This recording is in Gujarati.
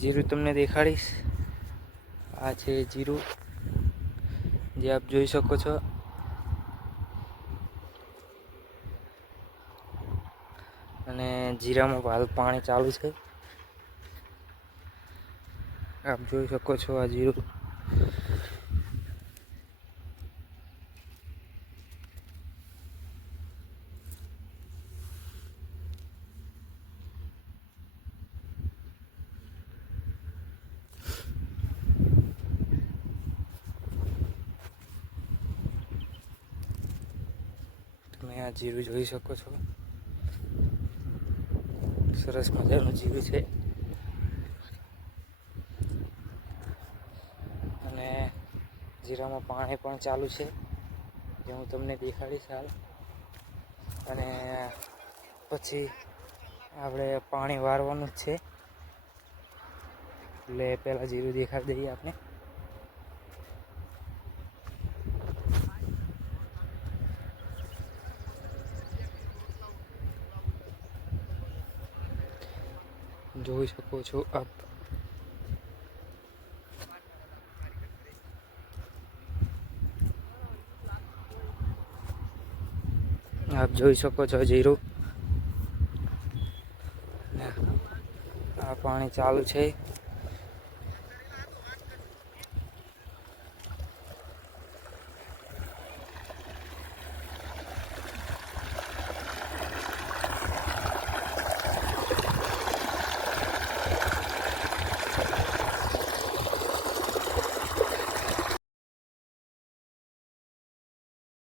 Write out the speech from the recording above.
જીરું તમને દેખાડીશ. આ છે જીરું. જે આપ જોઈ શકો છો. અને જીરામાં હાલ પાણી ચાલુ છે. આપ જોઈ શકો છો આ જીરું. તમે આ જીરું જોઈ શકો છો. સરસ મજાનું જીરું છે. અને જીરામાં પાણી પણ ચાલુ છે. જે હું તમને દેખાડીશ હાલ. અને પછી આપણે પાણી વારવાનું જ છે. એટલે પહેલાં જીરું દેખાડી દઈએ આપણે. જોઈ શકો છો આપ. આપ જોઈ શકો છો જીરું. આ પાણી ચાલુ છે.